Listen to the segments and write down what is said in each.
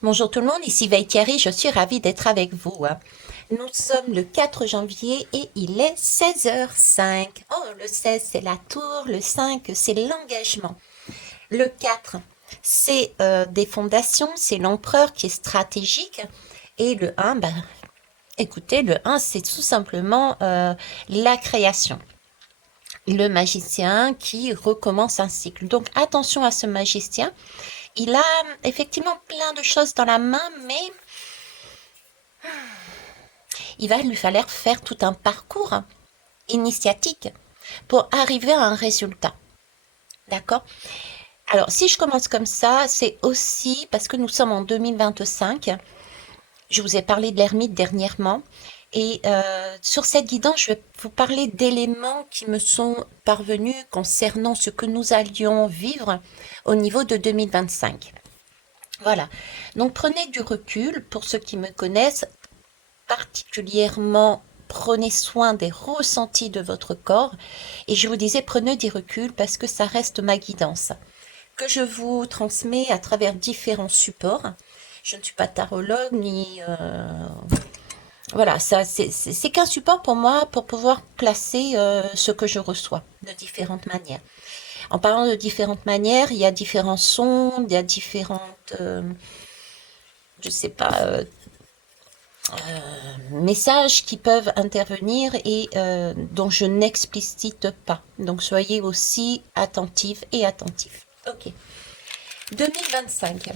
Bonjour tout le monde, ici Veille Thierry, je suis ravie d'être avec vous, hein. Nous sommes le 4 janvier et il est 16h05. Oh, le 16 c'est la tour, le 5 c'est l'engagement. Le 4 c'est des fondations, c'est l'empereur qui est stratégique. Et le 1, bah, écoutez, le 1 c'est tout simplement la création. Le magicien qui recommence un cycle. Donc attention à ce magicien. Il a effectivement plein de choses dans la main, mais il va lui falloir faire tout un parcours initiatique pour arriver à un résultat. D'accord? Alors, si je commence comme ça, c'est aussi parce que nous sommes en 2025. Je vous ai parlé de l'ermite dernièrement. Et sur cette guidance, je vais vous parler d'éléments qui me sont parvenus concernant ce que nous allions vivre au niveau de 2025. Voilà. Donc, prenez du recul pour ceux qui me connaissent. Particulièrement, prenez soin des ressentis de votre corps. Et je vous disais, prenez du recul parce que ça reste ma guidance, que je vous transmets à travers différents supports. Je ne suis pas tarologue ni... voilà, ça c'est qu'un support pour moi pour pouvoir placer ce que je reçois de différentes manières. En parlant de différentes manières, il y a différents sons, il y a différentes... je sais pas, messages qui peuvent intervenir et dont je n'explicite pas. Donc soyez aussi attentifs et attentifs. Ok. 2025.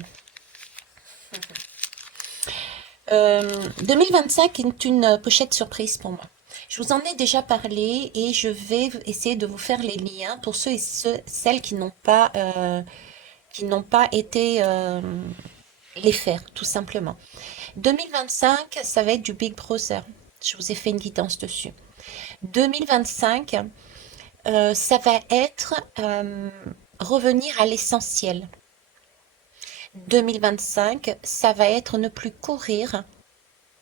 2025 est une pochette surprise pour moi. Je vous en ai déjà parlé et je vais essayer de vous faire les liens pour ceux et celles qui n'ont pas été les faire, tout simplement. 2025, ça va être du Big Brother. Je vous ai fait une guidance dessus. 2025, ça va être revenir à l'essentiel. 2025, ça va être ne plus courir,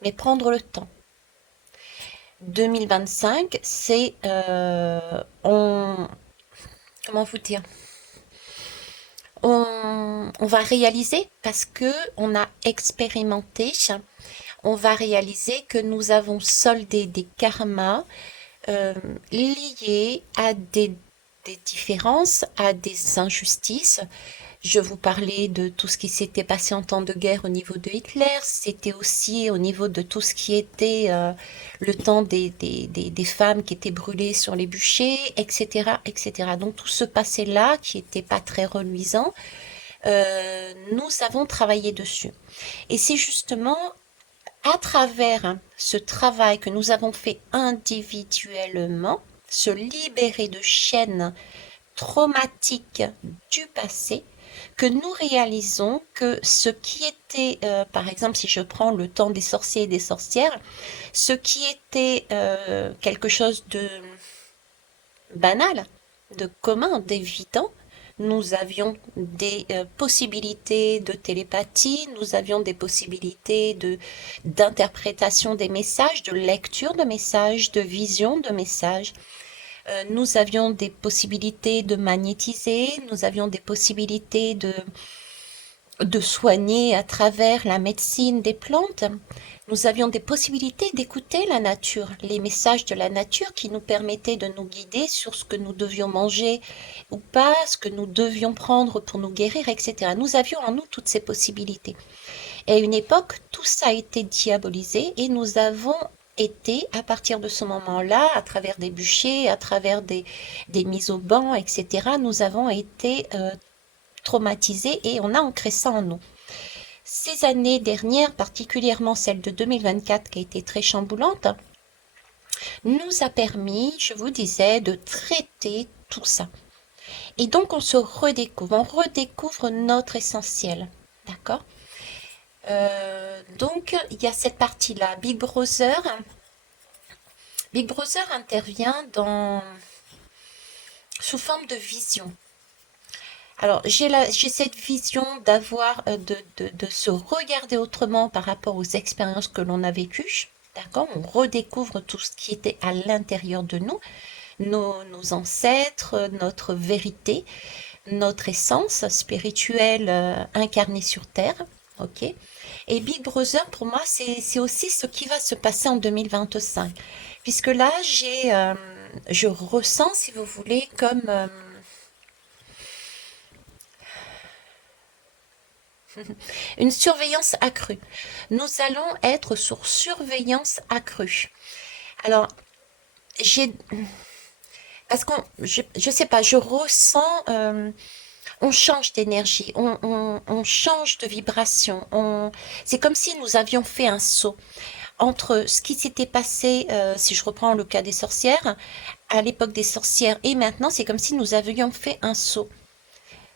mais prendre le temps. 2025, c'est comment vous dire, on va réaliser parce que on a expérimenté. On va réaliser que nous avons soldé des karmas euh, liés à des différences, à des injustices. Je vous parlais de tout ce qui s'était passé en temps de guerre au niveau de Hitler. C'était aussi au niveau de tout ce qui était le temps des femmes qui étaient brûlées sur les bûchers, etc., etc. Donc tout ce passé-là, qui n'était pas très reluisant, nous avons travaillé dessus. Et c'est justement à travers ce travail que nous avons fait individuellement, se libérer de chaînes traumatiques du passé, que nous réalisons que ce qui était, par exemple, si je prends le temps des sorciers et des sorcières, ce qui était quelque chose de banal, de commun, d'évident, nous avions des possibilités de télépathie, nous avions des possibilités d'interprétation des messages, de lecture de messages, de vision de messages. Nous avions des possibilités de magnétiser, nous avions des possibilités de soigner à travers la médecine des plantes. Nous avions des possibilités d'écouter la nature, les messages de la nature qui nous permettaient de nous guider sur ce que nous devions manger ou pas, ce que nous devions prendre pour nous guérir, etc. Nous avions en nous toutes ces possibilités. Et à une époque, tout ça a été diabolisé et nous avons été, à partir de ce moment-là, à travers des bûchers, à travers des mises au banc, etc., nous avons été traumatisés et on a ancré ça en nous. Ces années dernières, particulièrement celle de 2024 qui a été très chamboulante, nous a permis, je vous disais, de traiter tout ça. Et donc on se redécouvre, on redécouvre notre essentiel. D'accord? Donc il y a cette partie-là. Big Brother. Big Brother intervient sous forme de vision. Alors, j'ai cette vision d'avoir, de se regarder autrement par rapport aux expériences que l'on a vécues. D'accord? On redécouvre tout ce qui était à l'intérieur de nous, nos ancêtres, notre vérité, notre essence spirituelle incarnée sur Terre. ok? Et Big Brother, pour moi, c'est aussi ce qui va se passer en 2025. Puisque là, je ressens, si vous voulez, comme une surveillance accrue. Nous allons être sur surveillance accrue. Alors, j'ai, parce qu'on, je sais pas, je ressens, on change d'énergie, on change de vibration. C'est comme si nous avions fait un saut entre ce qui s'était passé, si je reprends le cas des sorcières, à l'époque des sorcières et maintenant, c'est comme si nous avions fait un saut.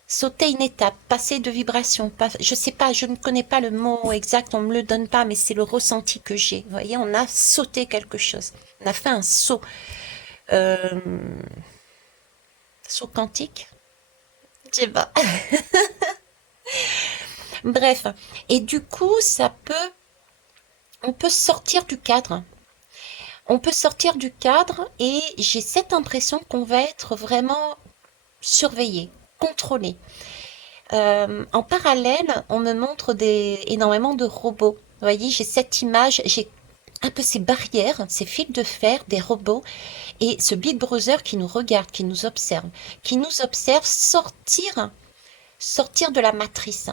Sauter une étape, passer de vibration, je sais pas, je ne connais pas le mot exact, on me le donne pas, mais c'est le ressenti que j'ai. Vous voyez, on a sauté quelque chose. On a fait un saut. Euh, saut quantique? Je sais pas. Bref. Et du coup, on peut sortir du cadre. On peut sortir du cadre et j'ai cette impression qu'on va être vraiment surveillé, contrôlé. En parallèle, on me montre énormément de robots. Vous voyez, j'ai cette image, j'ai un peu ces barrières, ces fils de fer, des robots, et ce Big Brother qui nous regarde, qui nous observe sortir de la matrice,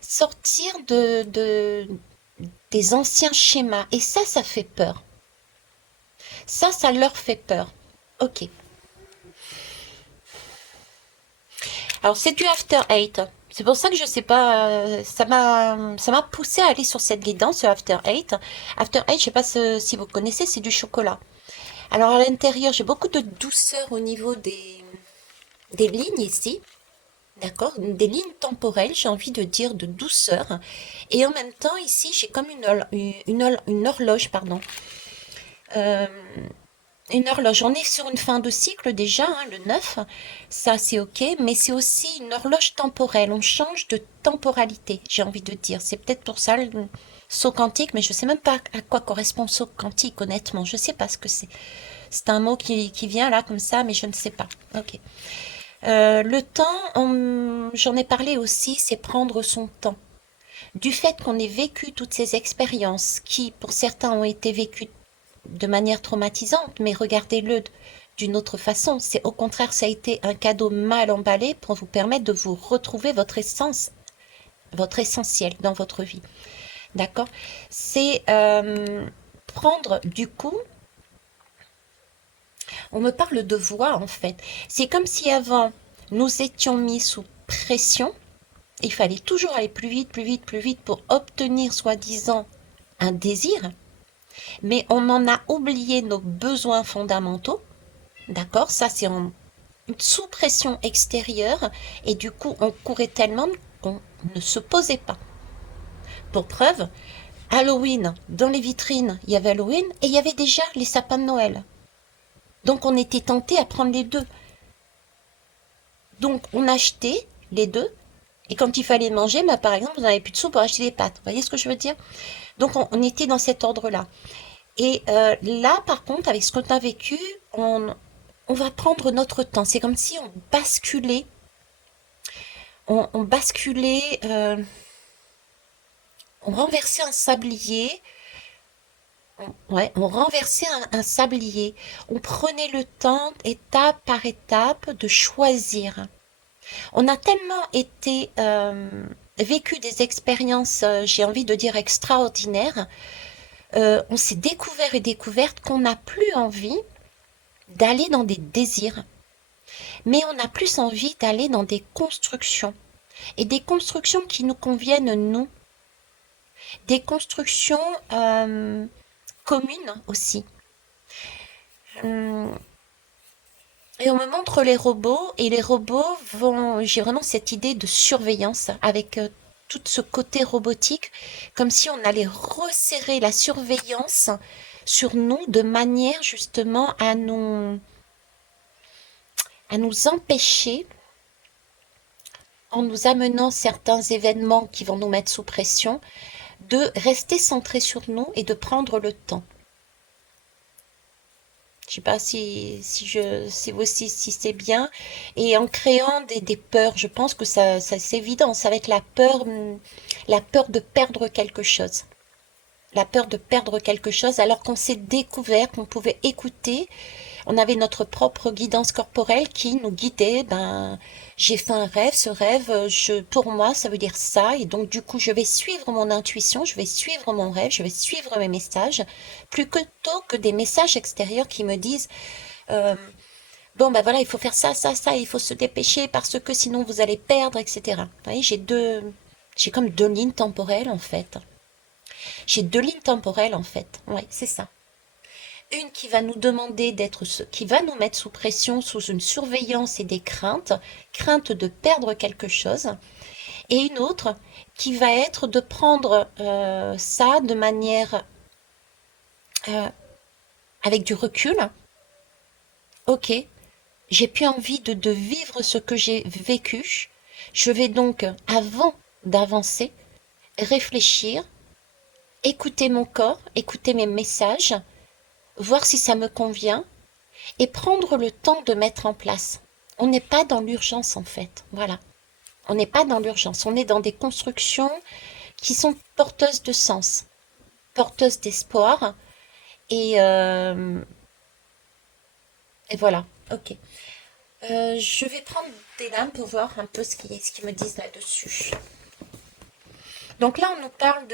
sortir des anciens schémas. Et ça fait peur. Ça leur fait peur. Ok. Alors c'est du After Eight. C'est pour ça que je sais pas, ça m'a poussé à aller sur cette guidance, ce After Eight. After Eight, je sais pas si vous connaissez, c'est du chocolat. Alors à l'intérieur, j'ai beaucoup de douceur au niveau des lignes ici. D'accord? Des lignes temporelles, j'ai envie de dire de douceur. Et en même temps, ici, j'ai comme une horloge, pardon. Euh, une horloge. On est sur une fin de cycle déjà, hein, le 9. Ça c'est ok, mais c'est aussi une horloge temporelle. On change de temporalité, j'ai envie de dire. C'est peut-être pour ça le saut quantique, mais je sais même pas à quoi correspond le saut quantique, honnêtement. Je sais pas ce que c'est. C'est un mot qui vient là comme ça, mais je ne sais pas. Ok. Le temps, j'en ai parlé aussi, c'est prendre son temps. Du fait qu'on ait vécu toutes ces expériences qui, pour certains, ont été vécues de manière traumatisante, mais regardez-le d'une autre façon. C'est au contraire, ça a été un cadeau mal emballé pour vous permettre de vous retrouver votre essence, votre essentiel dans votre vie. D'accord? C'est prendre du coup, on me parle de voix en fait. C'est comme si avant, nous étions mis sous pression. Il fallait toujours aller plus vite, plus vite, plus vite pour obtenir soi-disant un désir, mais on en a oublié nos besoins fondamentaux. D'accord? Ça, c'est sous pression extérieure et du coup, on courait tellement qu'on ne se posait pas. Pour preuve, Halloween, dans les vitrines, il y avait Halloween et il y avait déjà les sapins de Noël. Donc, on était tenté à prendre les deux. Donc, on achetait les deux. Et quand il fallait manger, bah, par exemple, on n'avait plus de sous pour acheter des pâtes. Vous voyez ce que je veux dire? Donc, on était dans cet ordre-là. Et là, par contre, avec ce qu'on a vécu, on va prendre notre temps. C'est comme si on basculait, on basculait, on renversait un sablier. Ouais, on renversait un sablier. On prenait le temps, étape par étape, de choisir. On a tellement été vécu des expériences, j'ai envie de dire extraordinaires. On s'est découvert et découverte qu'on n'a plus envie d'aller dans des désirs, mais on a plus envie d'aller dans des constructions. Et des constructions qui nous conviennent, nous. Des constructions communes aussi. Hum, Et on me montre les robots, et les robots vont... J'ai vraiment cette idée de surveillance avec tout ce côté robotique, comme si on allait resserrer la surveillance sur nous de manière justement à nous empêcher, en nous amenant certains événements qui vont nous mettre sous pression, de rester centrés sur nous et de prendre le temps. Je sais pas si vous aussi, si c'est bien. Et en créant des peurs, je pense que ça c'est évident. Ça va être la peur de perdre quelque chose. La peur de perdre quelque chose alors qu'on s'est découvert, qu'on pouvait écouter. On avait notre propre guidance corporelle qui nous guidait. Ben, j'ai fait un rêve, ce rêve, pour moi, ça veut dire ça. Et donc, du coup, je vais suivre mon intuition, je vais suivre mon rêve, je vais suivre mes messages, plutôt que des messages extérieurs qui me disent, euh, bon, ben voilà, il faut faire ça, ça, ça, il faut se dépêcher parce que sinon vous allez perdre, etc. Vous voyez, j'ai comme deux lignes temporelles, en fait. J'ai deux lignes temporelles, en fait. Ouais, c'est ça. Une qui va nous demander qui va nous mettre sous pression, sous une surveillance et des craintes, crainte de perdre quelque chose, et une autre qui va être de prendre ça de manière euh, avec du recul. Ok, j'ai plus envie de vivre ce que j'ai vécu. Je vais donc, avant d'avancer, réfléchir, écouter mon corps, écouter mes messages, voir si ça me convient et prendre le temps de mettre en place. On n'est pas dans l'urgence en fait, voilà. On n'est pas dans l'urgence, on est dans des constructions qui sont porteuses de sens, porteuses d'espoir et, et voilà. Ok. Je vais prendre des lames pour voir un peu ce qu'ils me disent là-dessus. Donc là, on nous parle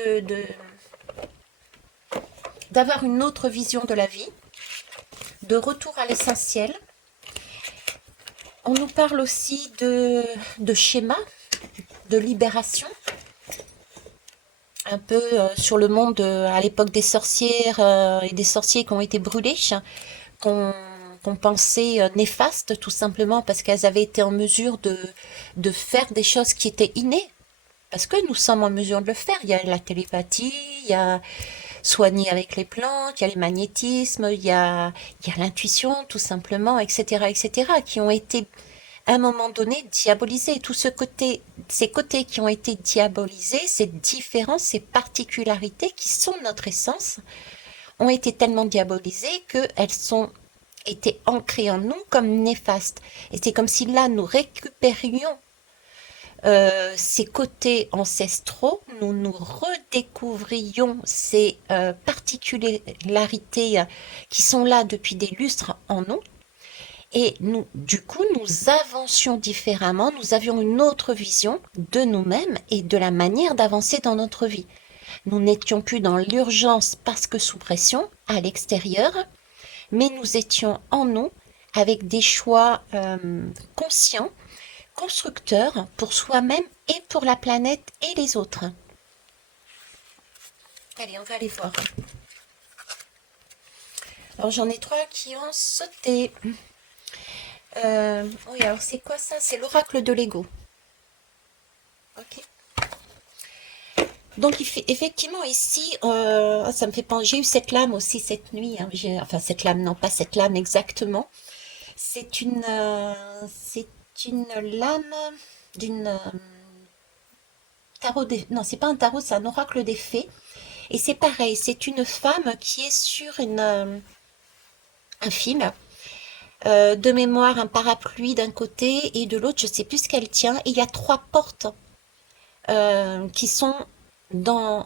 d'avoir une autre vision de la vie, de retour à l'essentiel. On nous parle aussi de schéma, de libération, un peu sur le monde à l'époque des sorcières et des sorciers qui ont été brûlés, qu'on qu'on pensait néfastes tout simplement parce qu'elles avaient été en mesure de faire des choses qui étaient innées. Parce que nous sommes en mesure de le faire. Il y a la télépathie, il y a soigner avec les plantes, il y a le magnétisme, il y a l'intuition tout simplement, etc., etc., qui ont été à un moment donné diabolisés. Tout ces côtés qui ont été diabolisés, ces différences, ces particularités qui sont notre essence, ont été tellement diabolisées qu'elles sont été ancrées en nous comme néfastes. Et c'est comme si là, nous récupérions ces côtés ancestraux, nous redécouvrions ces particularités qui sont là depuis des lustres en nous. Et nous, du coup, nous avancions différemment, nous avions une autre vision de nous-mêmes et de la manière d'avancer dans notre vie. Nous n'étions plus dans l'urgence parce que sous pression à l'extérieur, mais nous étions en nous avec des choix conscients, constructeurs pour soi-même et pour la planète et les autres. Allez, on va aller voir. Alors j'en ai trois qui ont sauté. Oui, alors c'est quoi ça? C'est l'oracle de l'ego. Ok. Donc effectivement ici, ça me fait penser. J'ai eu cette lame aussi cette nuit. Hein. Enfin cette lame, non pas cette lame exactement. C'est une lame d'une tarot des. Non, c'est pas un tarot, c'est un oracle des fées. Et c'est pareil, c'est une femme qui est sur un fil. De mémoire, un parapluie d'un côté et de l'autre, je sais plus ce qu'elle tient. Et il y a trois portes qui sont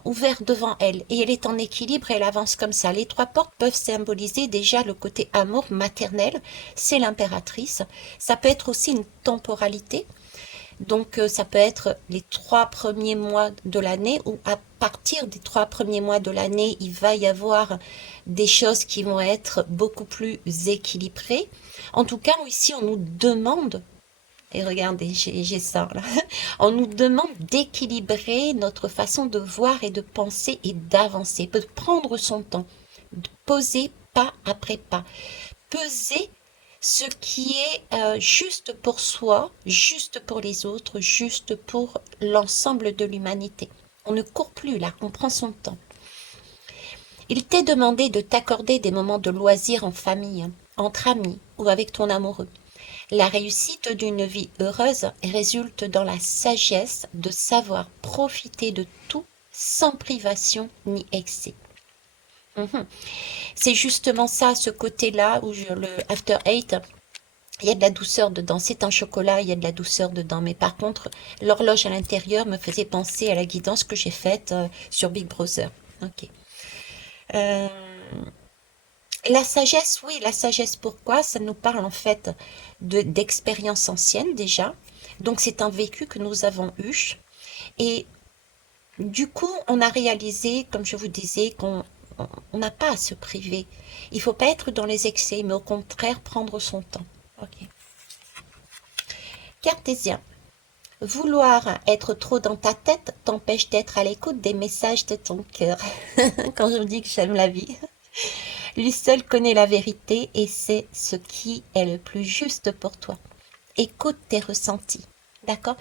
ouvertes devant elle. Et elle est en équilibre et elle avance comme ça. Les trois portes peuvent symboliser déjà le côté amour maternel. C'est l'impératrice. Ça peut être aussi une temporalité. Donc ça peut être les 3 premiers mois de l'année ou à partir des 3 premiers mois de l'année, il va y avoir des choses qui vont être beaucoup plus équilibrées. En tout cas, ici, on nous demande, et regardez, j'ai ça là, on nous demande d'équilibrer notre façon de voir et de penser et d'avancer, de prendre son temps, de poser pas après pas, peser ce qui est juste pour soi, juste pour les autres, juste pour l'ensemble de l'humanité. On ne court plus là, on prend son temps. Il t'est demandé de t'accorder des moments de loisirs en famille, entre amis ou avec ton amoureux. La réussite d'une vie heureuse résulte dans la sagesse de savoir profiter de tout sans privation ni excès. Mhm. C'est justement ça, ce côté-là, où le After Eight, il y a de la douceur dedans. C'est un chocolat, il y a de la douceur dedans. Mais par contre, l'horloge à l'intérieur me faisait penser à la guidance que j'ai faite sur Big Brother. Ok. Euh, la sagesse, oui, la sagesse, pourquoi? Ça nous parle en fait d'expériences anciennes déjà. Donc c'est un vécu que nous avons eu. Et du coup, on a réalisé, comme je vous disais, qu'on n'a pas à se priver. Il ne faut pas être dans les excès, mais au contraire prendre son temps. Ok. Cartésien. Vouloir être trop dans ta tête t'empêche d'être à l'écoute des messages de ton cœur. Quand je vous dis que j'aime la vie. Lui seul connaît la vérité et sait ce qui est le plus juste pour toi. Écoute tes ressentis. D'accord?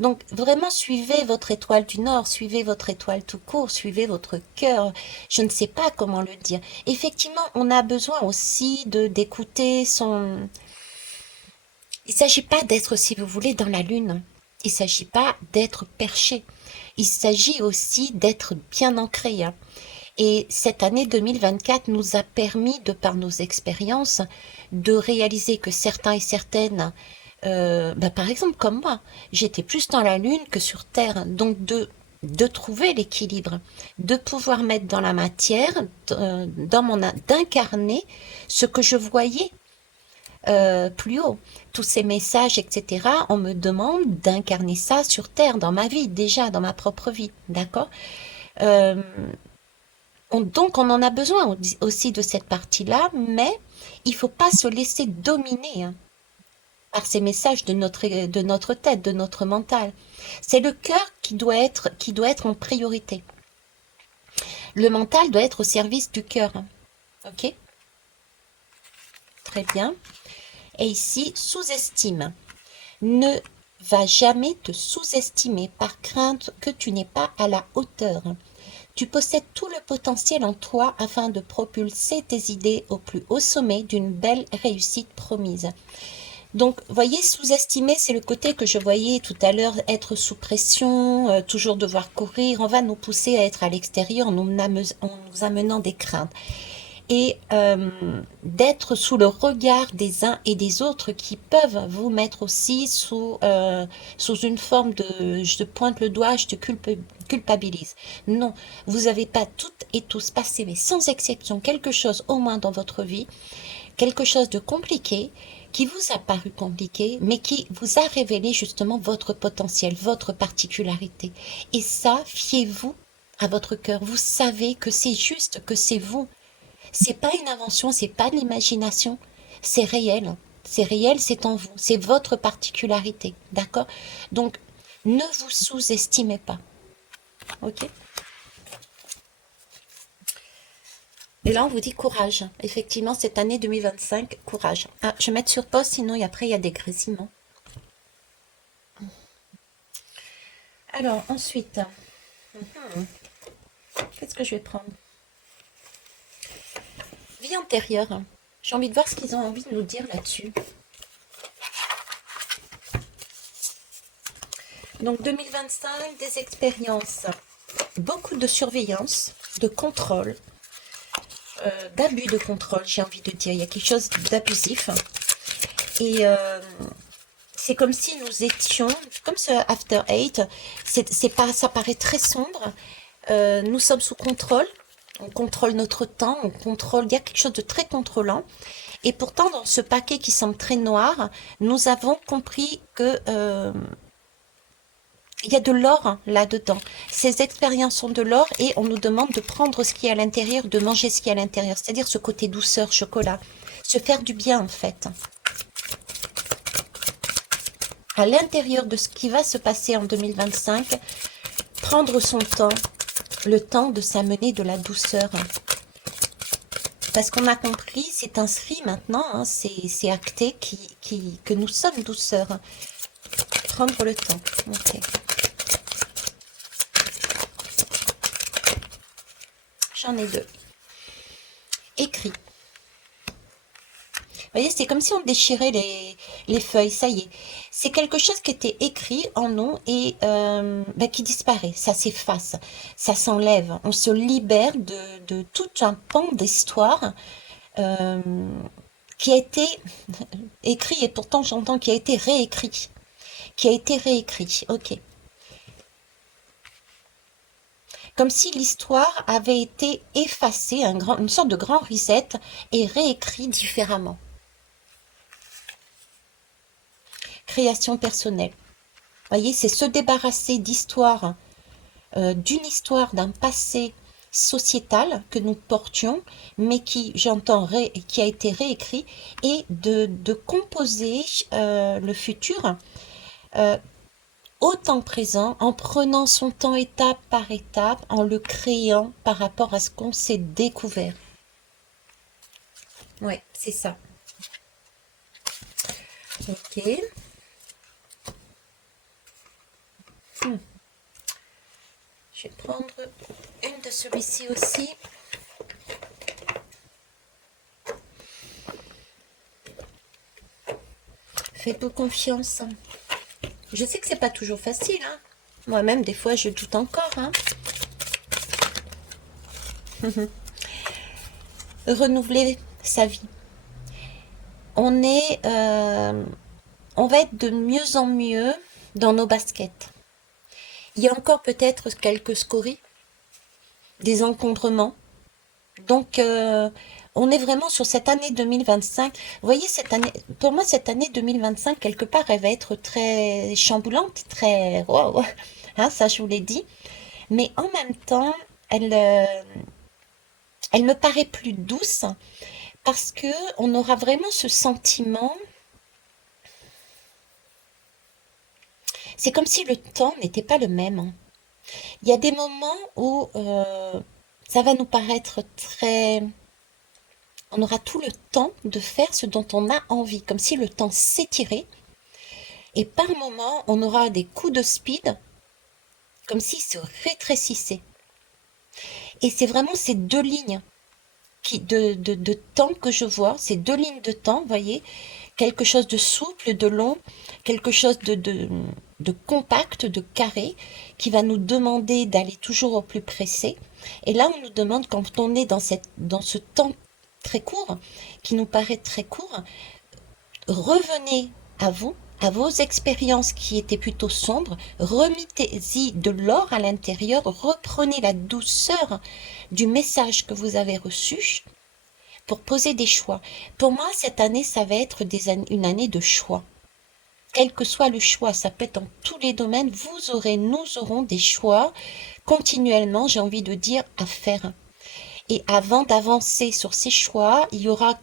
Donc vraiment suivez votre étoile du Nord, suivez votre étoile tout court, suivez votre cœur. Je ne sais pas comment le dire. Effectivement, on a besoin aussi de d'écouter son. Il ne s'agit pas d'être, si vous voulez, dans la lune. Il ne s'agit pas d'être perché. Il s'agit aussi d'être bien ancré, hein. Et cette année 2024 nous a permis, de par nos expériences, de réaliser que certains et certaines, par exemple comme moi, j'étais plus dans la lune que sur Terre. Donc de trouver l'équilibre, de pouvoir mettre dans la matière, d'incarner ce que je voyais plus haut. Tous ces messages, etc., on me demande d'incarner ça sur Terre, dans ma vie, déjà, dans ma propre vie. D'accord? Euh, donc, on en a besoin aussi de cette partie-là, mais il ne faut pas se laisser dominer, hein, par ces messages de notre tête, de notre mental. C'est le cœur qui doit être en priorité. Le mental doit être au service du cœur, hein. Ok? Très bien. Et ici, sous-estime. Ne va jamais te sous-estimer par crainte que tu n'es pas à la hauteur. Tu possèdes tout le potentiel en toi afin de propulser tes idées au plus haut sommet d'une belle réussite promise. Donc, voyez, sous-estimer, c'est le côté que je voyais tout à l'heure, être sous pression, toujours devoir courir. On va nous pousser à être à l'extérieur en nous amenant des craintes et d'être sous le regard des uns et des autres qui peuvent vous mettre aussi sous une forme de je te pointe le doigt, je te culpabilise. Non, vous n'avez pas toutes et tous passé, mais sans exception, quelque chose au moins dans votre vie, quelque chose de compliqué, qui vous a paru compliqué, mais qui vous a révélé justement votre potentiel, votre particularité. Et ça, fiez-vous à votre cœur. Vous savez que c'est juste, que c'est vous. C'est pas une invention, c'est pas de l'imagination, c'est réel. C'est réel, c'est en vous, c'est votre particularité, d'accord? Donc, ne vous sous-estimez pas, ok? Et là, on vous dit courage. Effectivement, cette année 2025, courage. Ah, je vais mettre sur pause, sinon après, il y a des grésillements. Alors, ensuite, qu'est-ce que je vais prendre? Vie antérieure. J'ai envie de voir ce qu'ils ont envie de nous dire là-dessus. Donc 2025, des expériences, beaucoup de surveillance, de contrôle, d'abus de contrôle, j'ai envie de dire. Il y a quelque chose d'abusif. Et c'est comme si nous étions, comme ce After Eight, c'est pas, ça paraît très sombre. Nous sommes sous contrôle. On contrôle notre temps, on contrôle, il y a quelque chose de très contrôlant. Et pourtant, dans ce paquet qui semble très noir, nous avons compris que il y a de l'or, hein, là-dedans. Ces expériences sont de l'or et on nous demande de prendre ce qui est à l'intérieur, de manger ce qui est à l'intérieur, c'est-à-dire ce côté douceur, chocolat. Se faire du bien, en fait. À l'intérieur de ce qui va se passer en 2025, prendre son temps, le temps de s'amener de la douceur. Parce qu'on a compris, c'est inscrit maintenant, hein, c'est acté que nous sommes douceur. Prendre le temps. Ok. J'en ai deux. Écrit. Vous voyez, c'est comme si on déchirait les feuilles, ça y est. c'est quelque chose qui était écrit en nous et qui disparaît, ça s'efface, ça s'enlève. On se libère de tout un pan d'histoire euh, qui a été écrit et pourtant j'entends qui a été réécrit. Qui a été réécrit, ok. Comme si l'histoire avait été effacée, une sorte de grand reset et réécrit différemment. Création personnelle. Vous voyez, c'est se débarrasser d'histoire, d'une histoire, d'un passé sociétal que nous portions, mais qui, j'entends, qui a été réécrit, et de composer le futur au temps présent, en prenant son temps étape par étape, en le créant par rapport à ce qu'on s'est découvert. Ouais, c'est ça. Ok. Je vais prendre une de celui-ci aussi. Faites-vous confiance. Je sais que c'est pas toujours facile, hein. Moi-même, des fois, je doute encore, hein. Renouveler sa vie. On va être de mieux en mieux dans nos baskets. Il y a encore peut-être quelques scories, des encombrements. Donc, on est vraiment sur cette année 2025. Vous voyez, cette année, pour moi, cette année 2025, quelque part, elle va être très chamboulante, très wow, hein, ça je vous l'ai dit. Mais en même temps, elle me paraît plus douce parce que on aura vraiment ce sentiment. C'est comme si le temps n'était pas le même, hein. Il y a des moments où ça va nous paraître très. On aura tout le temps de faire ce dont on a envie, comme si le temps s'étirait. Et par moments, on aura des coups de speed, comme s'il se rétrécissait. Et c'est vraiment ces deux lignes de temps que je vois, ces deux lignes de temps, vous voyez, quelque chose de souple, de long, quelque chose de compact, de carré, qui va nous demander d'aller toujours au plus pressé. Et là, on nous demande, quand on est dans ce temps très court, qui nous paraît très court, revenez à vous, à vos expériences qui étaient plutôt sombres, remettez-y de l'or à l'intérieur, reprenez la douceur du message que vous avez reçu pour poser des choix. Pour moi, cette année, ça va être une année de choix. Quel que soit le choix, ça peut être dans tous les domaines, nous aurons des choix continuellement, j'ai envie de dire, à faire. Et avant d'avancer sur ces choix, il y aura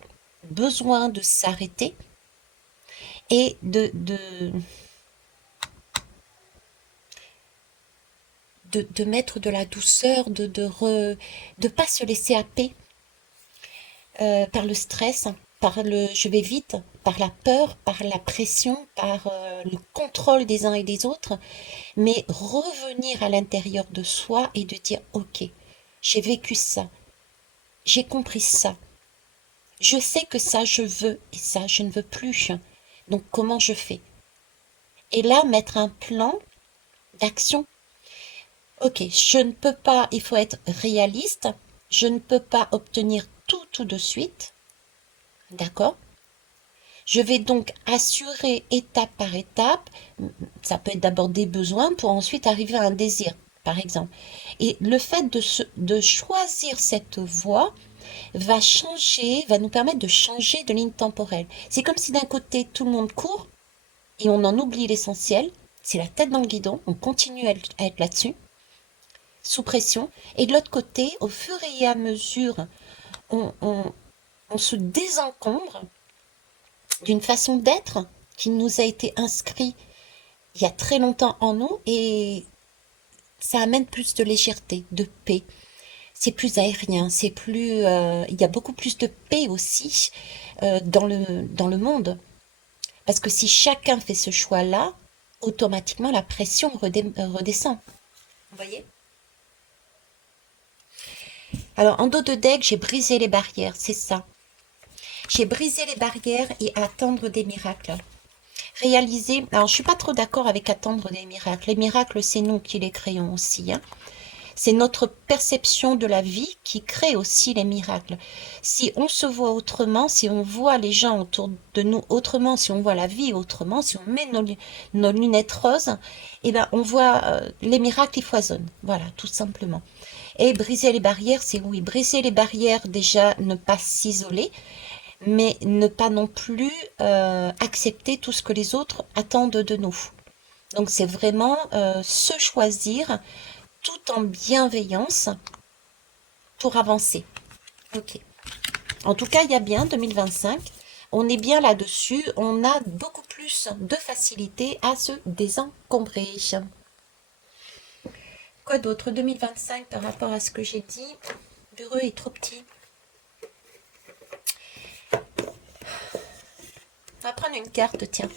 besoin de s'arrêter et de mettre de la douceur, de pas se laisser happer par le stress, par le je vais vite, par la peur, par la pression, par le contrôle des uns et des autres, mais revenir à l'intérieur de soi et de dire ok, j'ai vécu ça, j'ai compris ça, je sais que ça je veux et ça je ne veux plus, donc comment je fais? Et là, mettre un plan d'action. Ok, je ne peux pas, il faut être réaliste, je ne peux pas obtenir tout de suite, d'accord? Je vais donc assurer étape par étape, ça peut être d'abord des besoins pour ensuite arriver à un désir, par exemple. Et le fait de choisir cette voie va changer, va nous permettre de changer de ligne temporelle. C'est comme si d'un côté tout le monde court et on en oublie l'essentiel, c'est la tête dans le guidon, on continue à être là-dessus, sous pression, et de l'autre côté, au fur et à mesure, on, on, on se désencombre d'une façon d'être qui nous a été inscrit il y a très longtemps en nous et ça amène plus de légèreté, de paix. C'est plus aérien, c'est plus, il y a beaucoup plus de paix aussi dans le monde. Parce que si chacun fait ce choix-là, automatiquement la pression redescend. Vous voyez? Alors en dos de deck, j'ai brisé les barrières, c'est ça. J'ai brisé les barrières et attendre des miracles. réaliser. Alors, je suis pas trop d'accord avec attendre des miracles. Les miracles, c'est nous qui les créons aussi, hein. C'est notre perception de la vie qui crée aussi les miracles. Si on se voit autrement, si on voit les gens autour de nous autrement, si on voit la vie autrement, si on met nos lunettes roses, eh ben on voit les miracles, ils foisonnent. Voilà, tout simplement. Et briser les barrières, c'est oui, briser les barrières, déjà ne pas s'isoler, mais ne pas non plus accepter tout ce que les autres attendent de nous. Donc c'est vraiment se choisir tout en bienveillance pour avancer. Ok. En tout cas, il y a bien 2025. On est bien là-dessus. On a beaucoup plus de facilité à se désencombrer. Quoi d'autre 2025 par rapport à ce que j'ai dit? Le bureau est trop petit. On va prendre une carte, tiens.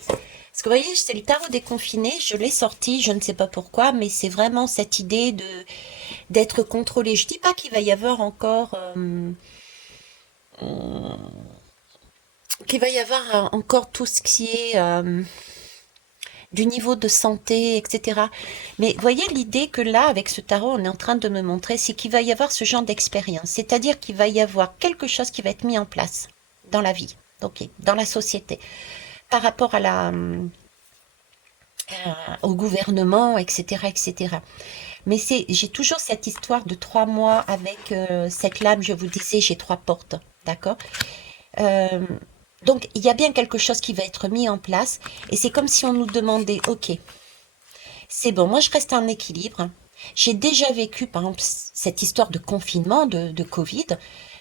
Parce que vous voyez, c'est le tarot déconfiné, je l'ai sorti, je ne sais pas pourquoi, mais c'est vraiment cette idée de d'être contrôlé. Je dis pas qu'il va y avoir encore encore tout ce qui est du niveau de santé, etc. Mais voyez l'idée que là, avec ce tarot, on est en train de me montrer, c'est qu'il va y avoir ce genre d'expérience. C'est-à-dire qu'il va y avoir quelque chose qui va être mis en place dans la vie, ok, dans la société, par rapport au gouvernement, etc., etc. Mais j'ai toujours cette histoire de 3 mois avec cette lame, je vous disais, j'ai 3 portes, d'accord. Euh, donc, il y a bien quelque chose qui va être mis en place, et c'est comme si on nous demandait, ok, c'est bon, moi je reste en équilibre. J'ai déjà vécu, par exemple, cette histoire de confinement, de Covid.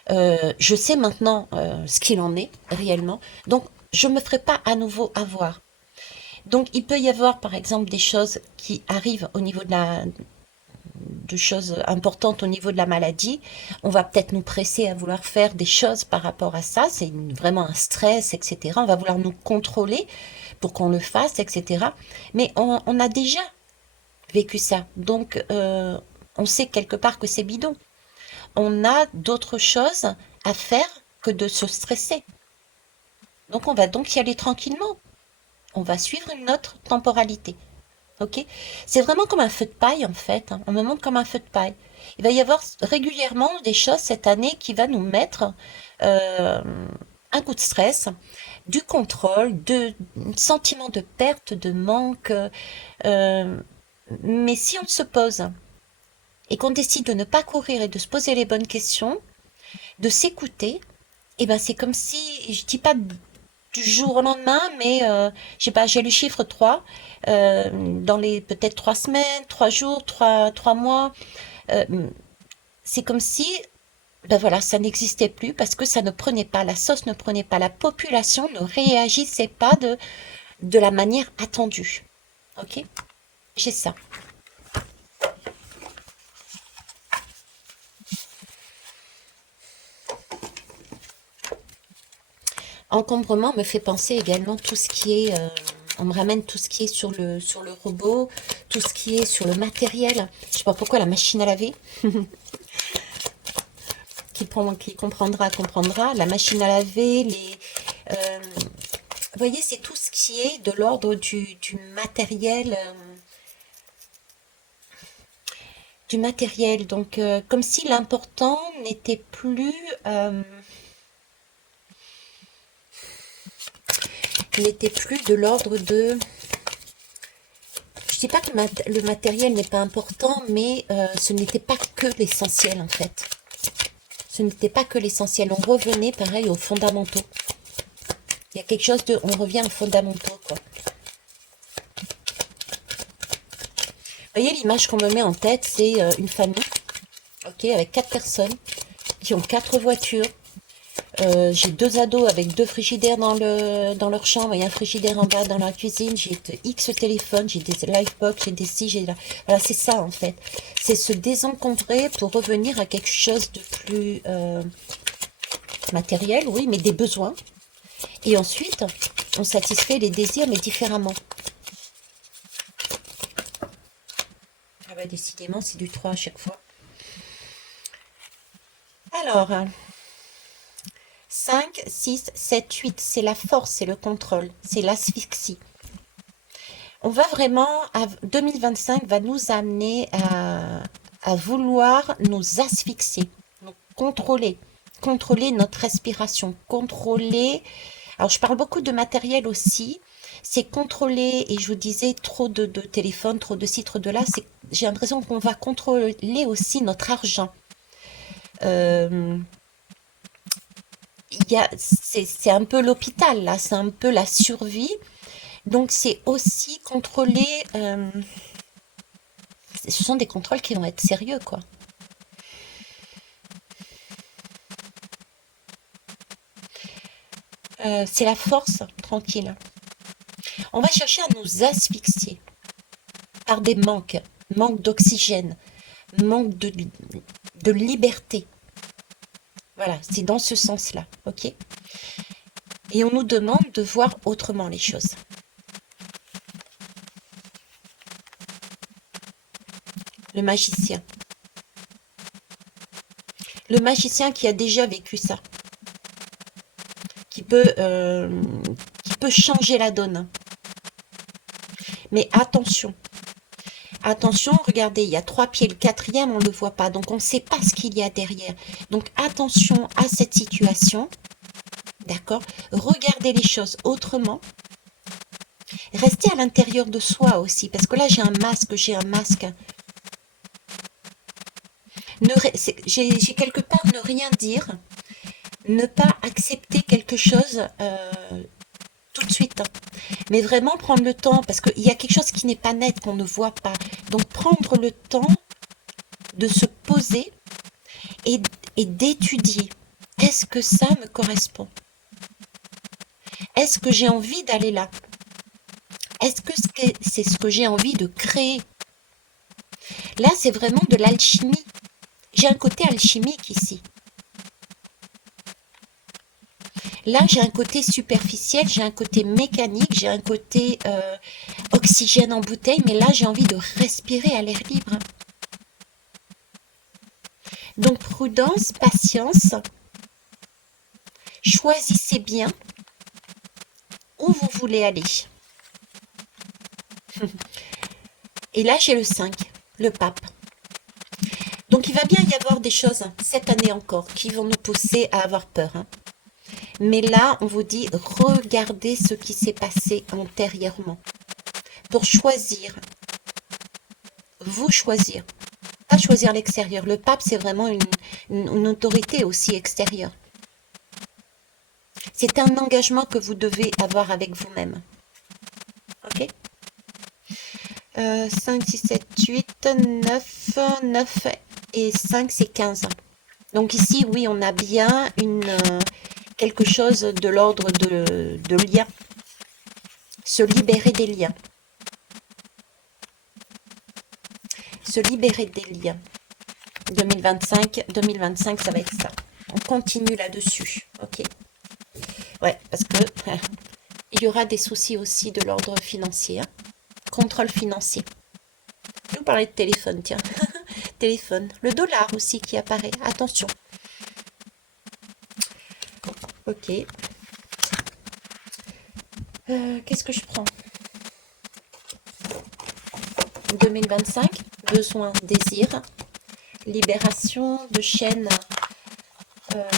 Je sais maintenant ce qu'il en est réellement. Donc, je ne me ferai pas à nouveau avoir. Donc, il peut y avoir, par exemple, des choses qui arrivent au niveau de choses importantes au niveau de la maladie. On va peut-être nous presser à vouloir faire des choses par rapport à ça. C'est vraiment un stress, etc. On va vouloir nous contrôler pour qu'on le fasse, etc. Mais on a déjà vécu ça. Donc, on sait quelque part que c'est bidon. On a d'autres choses à faire que de se stresser. Donc, on va donc y aller tranquillement. On va suivre une autre temporalité. Ok? C'est vraiment comme un feu de paille, en fait, hein. On me montre comme un feu de paille. Il va y avoir régulièrement des choses cette année qui va nous mettre euh, un coup de stress, du contrôle, un sentiment de perte, de manque. euh, mais si on se pose et qu'on décide de ne pas courir et de se poser les bonnes questions, de s'écouter, et ben c'est comme si, je dis pas du jour au lendemain, mais je sais pas, j'ai le chiffre 3 dans les peut-être 3 semaines, 3 jours, trois mois. euh, c'est comme si, ben voilà, ça n'existait plus parce que ça ne prenait pas, la sauce ne prenait pas, la population ne réagissait pas de la manière attendue. Ok? J'ai ça. Encombrement me fait penser également tout ce qui est, on me ramène tout ce qui est sur le robot, tout ce qui est sur le matériel. Je sais pas pourquoi la machine à laver, qui comprendra, comprendra. La machine à laver, vous voyez, c'est tout ce qui est de l'ordre du matériel, du matériel. Donc, comme si l'important euh, n'était plus de l'ordre de. Je dis pas que le matériel n'est pas important, mais ce n'était pas que l'essentiel en fait. Ce n'était pas que l'essentiel. On revenait pareil aux fondamentaux. Il y a quelque chose de, on revient aux fondamentaux quoi. Vous voyez l'image qu'on me met en tête, c'est une famille, ok, avec 4 personnes qui ont 4 voitures. J'ai 2 ados avec 2 frigidaires dans leur chambre et un frigidaire en bas dans la cuisine. J'ai X téléphones, j'ai des livebox, j'ai des ci, j'ai là. Voilà, c'est ça en fait. C'est se désencombrer pour revenir à quelque chose de plus matériel, oui, mais des besoins. Et ensuite, on satisfait les désirs, mais différemment. Ah bah décidément, c'est du 3 à chaque fois. Alors, 5, 6, 7, 8, c'est la force, c'est le contrôle, c'est l'asphyxie. On va vraiment, 2025 va nous amener à vouloir nous asphyxier, donc contrôler notre respiration, contrôler. Alors, je parle beaucoup de matériel aussi. C'est contrôler, et je vous disais, trop de téléphone, trop de ci, trop de là. J'ai l'impression qu'on va contrôler aussi notre argent. Euh, c'est un peu l'hôpital, là, c'est un peu la survie. Donc, c'est aussi contrôler. Ce sont des contrôles qui vont être sérieux, quoi. C'est la force, tranquille. On va chercher à nous asphyxier par des manques, manque d'oxygène, manque de liberté. Voilà, c'est dans ce sens-là, ok? Et on nous demande de voir autrement les choses. Le magicien. Le magicien qui a déjà vécu ça, qui peut changer la donne. Mais attention, attention, regardez, il y a 3 pieds, le quatrième, on ne le voit pas, donc on ne sait pas ce qu'il y a derrière. Donc attention à cette situation, d'accord? Regardez les choses autrement. Restez à l'intérieur de soi aussi, parce que là j'ai un masque, J'ai quelque part ne rien dire, ne pas accepter quelque chose tout de suite, hein. Mais vraiment prendre le temps, parce qu'il y a quelque chose qui n'est pas net, qu'on ne voit pas. Donc prendre le temps de se poser et, et d'étudier. Est-ce que ça me correspond? Est-ce que j'ai envie d'aller là? Est-ce que c'est ce que j'ai envie de créer? Là, c'est vraiment de l'alchimie. J'ai un côté alchimique ici. Là, j'ai un côté superficiel, j'ai un côté mécanique, j'ai un côté oxygène en bouteille, mais là, j'ai envie de respirer à l'air libre. Donc, prudence, patience, choisissez bien où vous voulez aller. Et là, j'ai le 5, le pape. Donc, il va bien y avoir des choses, cette année encore, qui vont nous pousser à avoir peur, hein. Mais là, on vous dit, regardez ce qui s'est passé antérieurement. Pour choisir, vous choisir, pas choisir l'extérieur. Le pape, c'est vraiment une autorité aussi extérieure. C'est un engagement que vous devez avoir avec vous-même. Ok? 5, 6, 7, 8, 9 et 5, c'est 15. Donc ici, oui, on a bien quelque chose de l'ordre de lien. Se libérer des liens. Se libérer des liens. 2025, ça va être ça. On continue là-dessus. Ok. Ouais, parce que il y aura des soucis aussi de l'ordre financier, hein. Contrôle financier. Je vais vous parler de téléphone, tiens. Téléphone. Le dollar aussi qui apparaît. Attention. Ok. Qu'est-ce que je prends? 2025. Besoin, désir. Libération de chaînes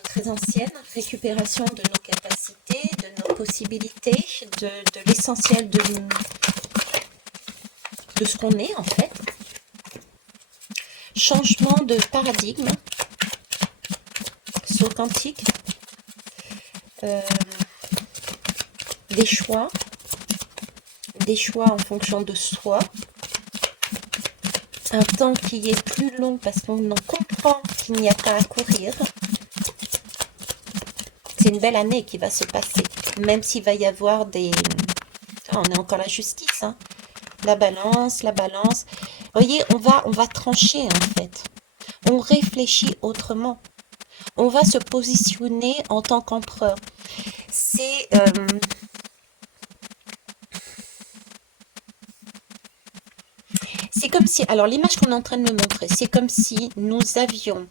très anciennes. Récupération de nos capacités, de nos possibilités, de l'essentiel de ce qu'on est en fait. Changement de paradigme. Saut quantique. Des choix en fonction de soi, un temps qui est plus long parce qu'on en comprend qu'il n'y a pas à courir. C'est une belle année qui va se passer, même s'il va y avoir des... Ah, on est encore la justice, hein. La balance. Vous voyez, on va trancher en fait. On réfléchit autrement. On va se positionner en tant qu'empereur. C'est... C'est comme si, alors l'image qu'on est en train de me montrer, c'est comme si nous avions,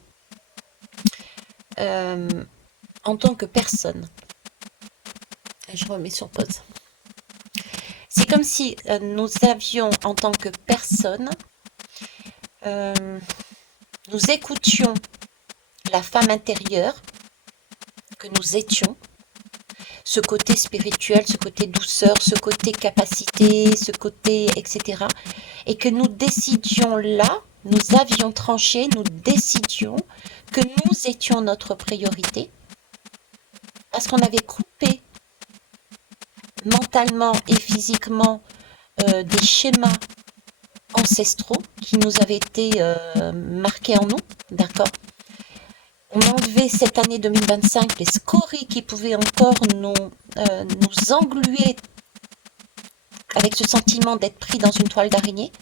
en tant que personne, je remets sur pause, C'est comme si nous avions, en tant que personne, euh, nous écoutions la femme intérieure que nous étions, ce côté spirituel, ce côté douceur, ce côté capacité, ce côté etc. Et que nous décidions là, nous avions tranché, nous décidions que nous étions notre priorité, parce qu'on avait coupé mentalement et physiquement des schémas ancestraux qui nous avaient été marqués en nous, d'accord. On a enlevé cette année 2025 les scories qui pouvaient encore nous engluer avec ce sentiment d'être pris dans une toile d'araignée.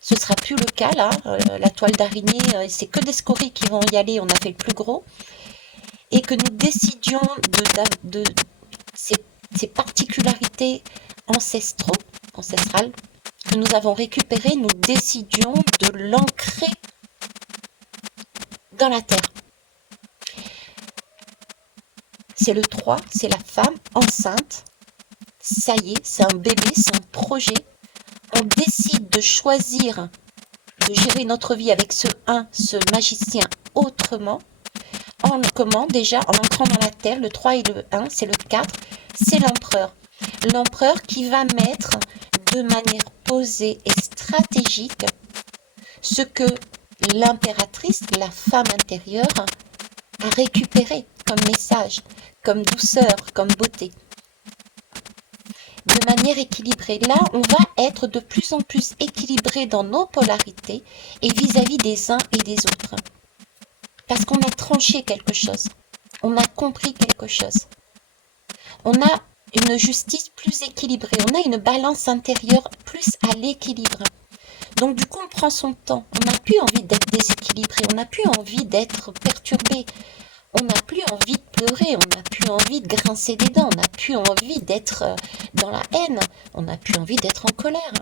Ce sera plus le cas là. La toile d'araignée, c'est que des scories qui vont y aller. On a fait le plus gros. Et que nous décidions de ces particularités ancestrales que nous avons récupérées, nous décidions de l'ancrer dans la terre. C'est le 3, c'est la femme enceinte. Ça y est, c'est un bébé, c'est un projet. On décide de choisir de gérer notre vie avec ce 1, ce magicien autrement. Comment déjà, en entrant dans la terre, le 3 et le 1, c'est le 4, c'est l'empereur. L'empereur qui va mettre de manière posée et stratégique ce que l'impératrice, la femme intérieure, a récupéré comme message, comme douceur, comme beauté. De manière équilibrée. Là, on va être de plus en plus équilibré dans nos polarités et vis-à-vis des uns et des autres. Parce qu'on a tranché quelque chose. On a compris quelque chose. On a une justice plus équilibrée. On a une balance intérieure plus à l'équilibre. Donc du coup, on prend son temps. On n'a plus envie d'être déséquilibré. On n'a plus envie d'être perturbé. On n'a plus envie de pleurer. On n'a plus envie de grincer des dents. On n'a plus envie d'être dans la haine. On n'a plus envie d'être en colère.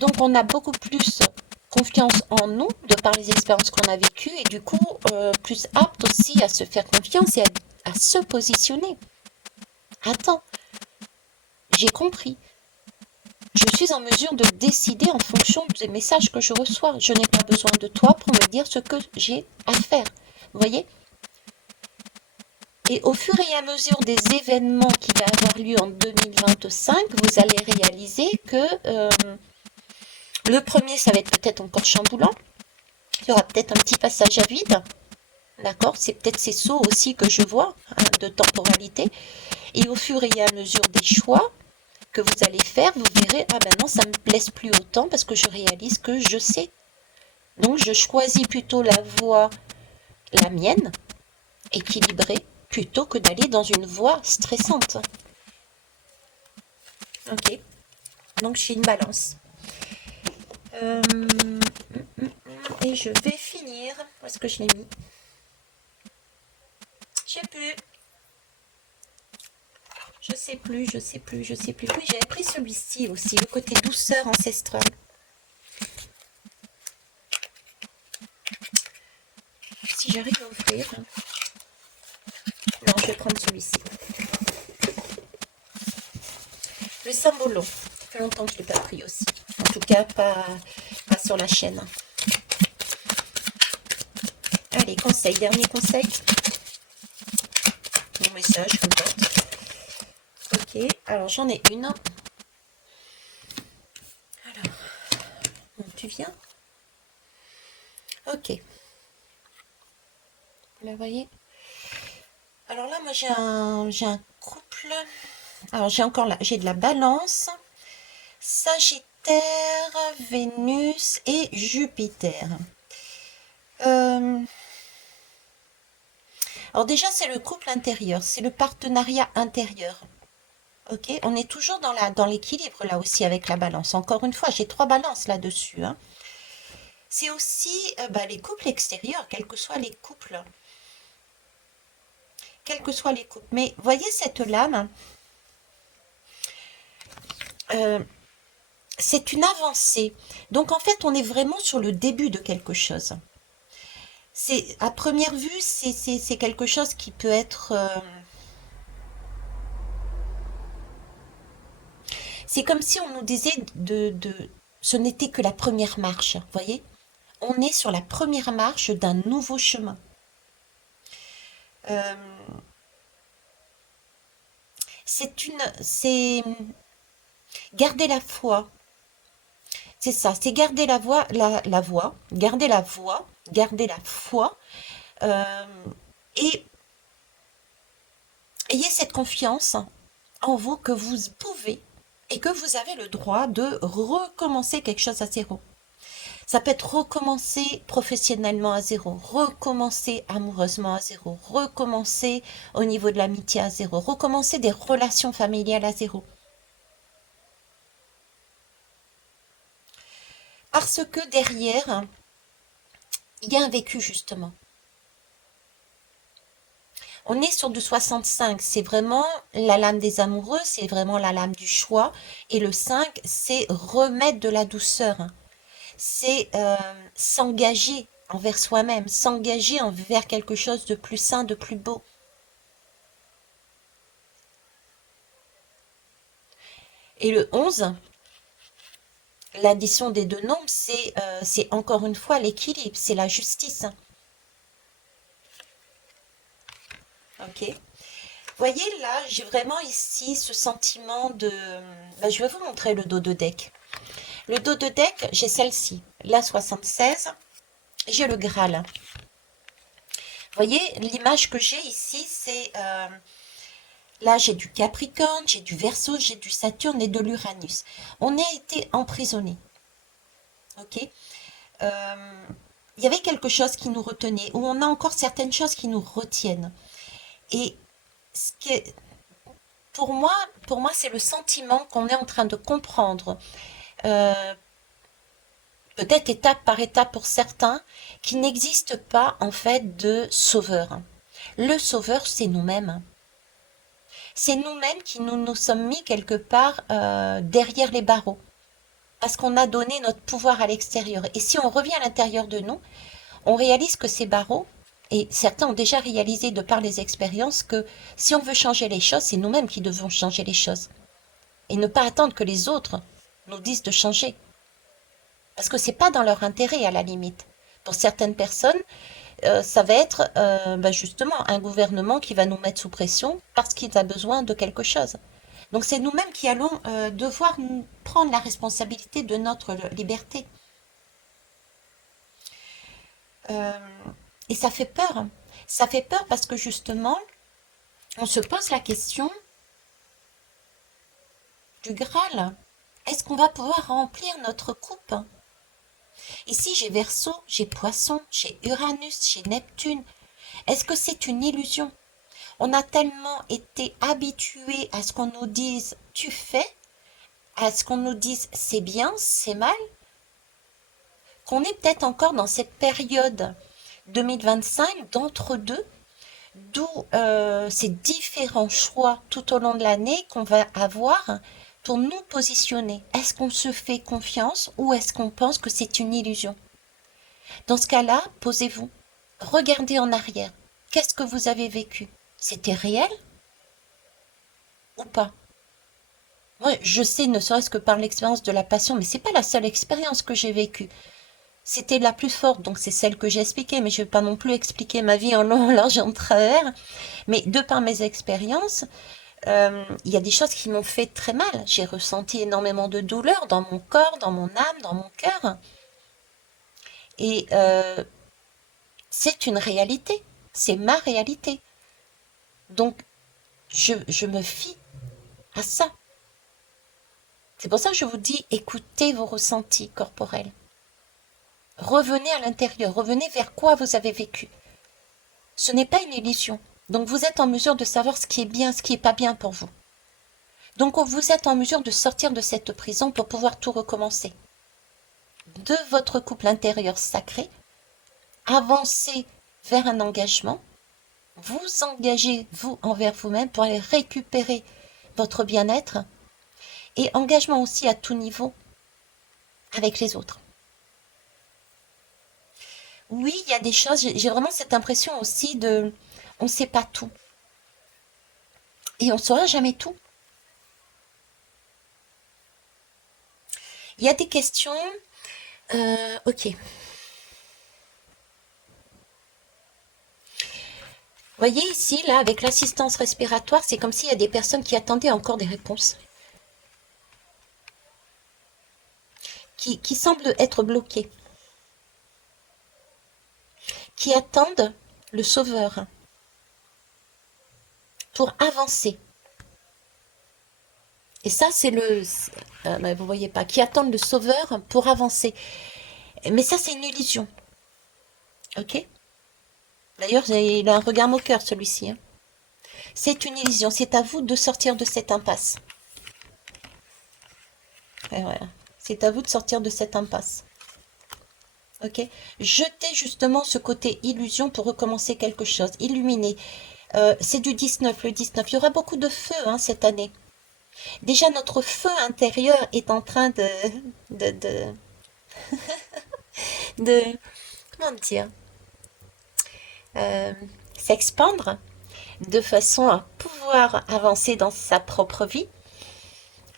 Donc on a beaucoup plus confiance en nous de par les expériences qu'on a vécues et du coup plus apte aussi à se faire confiance et à se positionner. Attends, j'ai compris. Je suis en mesure de décider en fonction des messages que je reçois. Je n'ai pas besoin de toi pour me dire ce que j'ai à faire. Vous voyez ? Et au fur et à mesure des événements qui vont avoir lieu en 2025, vous allez réaliser que le premier, ça va être peut-être encore chamboulant. Il y aura peut-être un petit passage à vide. D'accord ? C'est peut-être ces sauts aussi que je vois de temporalité. Et au fur et à mesure des choix que vous allez faire, vous verrez, ah ben non, ça me blesse plus autant parce que je réalise que je sais. Donc je choisis plutôt la voie, la mienne, équilibrée, plutôt que d'aller dans une voie stressante. Ok, donc j'ai une balance. Et je vais finir. Où est-ce que je l'ai mis? Je sais plus. Je sais plus. Oui, j'avais pris celui-ci aussi, le côté douceur ancestrale. Si j'arrive à ouvrir. Non, je vais prendre celui-ci. Le symbolo. Ça fait longtemps que je ne l'ai pas pris aussi. En tout cas, pas sur la chaîne. Allez, conseil, dernier conseil. Mon message, comme ça. Ok, alors j'en ai une. Alors, bon, tu viens? Ok. Vous la voyez? Alors là, moi j'ai un couple. Alors j'ai encore là, j'ai de la Balance, Sagittaire, Vénus et Jupiter. Alors déjà, c'est le couple intérieur, c'est le partenariat intérieur. Ok, on est toujours dans l'équilibre là aussi avec la Balance. Encore une fois, j'ai 3 balances là-dessus. Hein. C'est aussi les couples extérieurs, quels que soient les couples. Quels que soient les couples. Mais voyez cette lame, c'est une avancée. Donc en fait, on est vraiment sur le début de quelque chose. C'est à première vue, c'est quelque chose qui peut être C'est comme si on nous disait ce n'était que la première marche, vous voyez? On est sur la première marche d'un nouveau chemin. Euh, c'est garder la foi. C'est ça, c'est garder la voix, garder la voix, garder la foi, euh, et ayez cette confiance en vous que vous pouvez et que vous avez le droit de recommencer quelque chose à zéro. Ça peut être recommencer professionnellement à zéro, recommencer amoureusement à zéro, recommencer au niveau de l'amitié à zéro, recommencer des relations familiales à zéro. Parce que derrière, il y a un vécu justement. On est sur du 65, c'est vraiment la lame des amoureux, c'est vraiment la lame du choix. Et le 5, c'est remettre de la douceur. C'est s'engager envers soi-même, s'engager envers quelque chose de plus sain, de plus beau. Et le 11, l'addition des deux nombres, c'est encore une fois l'équilibre, c'est la justice. Ok. Vous voyez là, j'ai vraiment ici ce sentiment de... Ben, je vais vous montrer le dos de deck. Le dos de deck, j'ai celle-ci, la 76, j'ai le Graal. Vous voyez, l'image que j'ai ici, c'est... là, j'ai du Capricorne, j'ai du Verseau, j'ai du Saturne et de l'Uranus. On a été emprisonnés. Ok. Euh, il y avait quelque chose qui nous retenait, ou on a encore certaines choses qui nous retiennent. Et ce qui est, pour moi, c'est le sentiment qu'on est en train de comprendre, euh, peut-être étape par étape pour certains, qu'il n'existe pas en fait de sauveur. Le sauveur, c'est nous-mêmes. C'est nous-mêmes qui nous sommes mis quelque part derrière les barreaux, parce qu'on a donné notre pouvoir à l'extérieur. Et si on revient à l'intérieur de nous, on réalise que ces barreaux, et certains ont déjà réalisé de par les expériences que si on veut changer les choses, c'est nous-mêmes qui devons changer les choses. Et ne pas attendre que les autres nous disent de changer. Parce que c'est pas dans leur intérêt à la limite. Pour certaines personnes, ça va être ben justement un gouvernement qui va nous mettre sous pression parce qu'il a besoin de quelque chose. Donc c'est nous-mêmes qui allons devoir prendre la responsabilité de notre liberté. Euh, et ça fait peur. Ça fait peur parce que justement, on se pose la question du Graal. Est-ce qu'on va pouvoir remplir notre coupe? Ici, j'ai Verseau, j'ai Poisson, j'ai Uranus, j'ai Neptune. Est-ce que c'est une illusion? On a tellement été habitués à ce qu'on nous dise tu fais, à ce qu'on nous dise c'est bien, c'est mal, qu'on est peut-être encore dans cette période 2025 d'entre-deux, d'où ces différents choix tout au long de l'année qu'on va avoir pour nous positionner. Est-ce qu'on se fait confiance ou est-ce qu'on pense que c'est une illusion? Dans ce cas-là, posez-vous, regardez en arrière. Qu'est-ce que vous avez vécu? C'était réel ou pas? Moi, je sais, ne serait-ce que par l'expérience de la passion, mais c'est pas la seule expérience que j'ai vécue. C'était la plus forte, donc c'est celle que j'ai expliquée, mais je vais pas non plus expliquer ma vie en long, en large et en travers. Mais de par mes expériences, il y a des choses qui m'ont fait très mal. J'ai ressenti énormément de douleur dans mon corps, dans mon âme, dans mon cœur. Et c'est une réalité. C'est ma réalité. Donc, je me fie à ça. C'est pour ça que je vous dis, écoutez vos ressentis corporels. Revenez à l'intérieur, revenez vers quoi vous avez vécu. Ce n'est pas une illusion. Donc vous êtes en mesure de savoir ce qui est bien, ce qui n'est pas bien pour vous. Donc vous êtes en mesure de sortir de cette prison pour pouvoir tout recommencer. De votre couple intérieur sacré, avancez vers un engagement, vous engagez vous envers vous-même pour aller récupérer votre bien-être et engagement aussi à tout niveau avec les autres. Oui, il y a des choses, j'ai vraiment cette impression aussi de on ne sait pas tout et on ne saura jamais tout. Il y a des questions. Ok. Voyez ici, là, avec l'assistance respiratoire, c'est comme s'il y a des personnes qui attendaient encore des réponses, qui semblent être bloquées, qui attendent le sauveur pour avancer. Et ça, c'est mais vous voyez pas, qui attendent le sauveur pour avancer. Mais ça, c'est une illusion. Ok? D'ailleurs, il a un regard moqueur, celui-ci, hein. C'est une illusion. C'est à vous de sortir de cette impasse. Et voilà. C'est à vous de sortir de cette impasse. Ok? Jetez justement ce côté illusion pour recommencer quelque chose. Illuminer. C'est du 19, le 19. Il y aura beaucoup de feu hein, cette année. Déjà, notre feu intérieur est en train de, de, de comment dire, euh, s'expandre de façon à pouvoir avancer dans sa propre vie.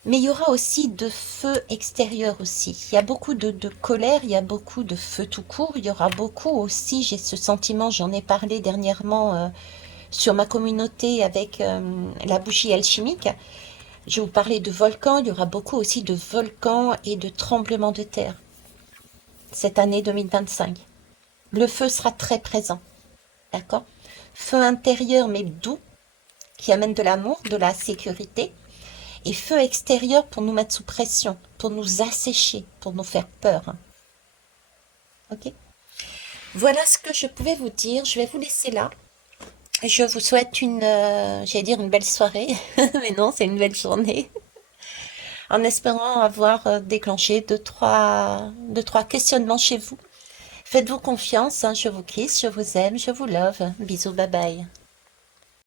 Mais il y aura aussi de feu extérieur aussi. Il y a beaucoup de colère, il y a beaucoup de feu tout court. Il y aura beaucoup aussi, j'ai ce sentiment, j'en ai parlé dernièrement sur ma communauté avec la bougie alchimique. Je vais vous parler de volcans. Il y aura beaucoup aussi de volcans et de tremblements de terre cette année 2025. Le feu sera très présent, d'accord? Feu intérieur mais doux, qui amène de l'amour, de la sécurité. Et feu extérieur pour nous mettre sous pression, pour nous assécher, pour nous faire peur. Ok? Voilà ce que je pouvais vous dire. Je vais vous laisser là. Je vous souhaite j'allais dire une belle soirée, mais non, c'est une belle journée. En espérant avoir déclenché deux, trois questionnements chez vous. Faites-vous confiance, hein, je vous kiss, je vous aime, je vous love. Bisous, bye bye.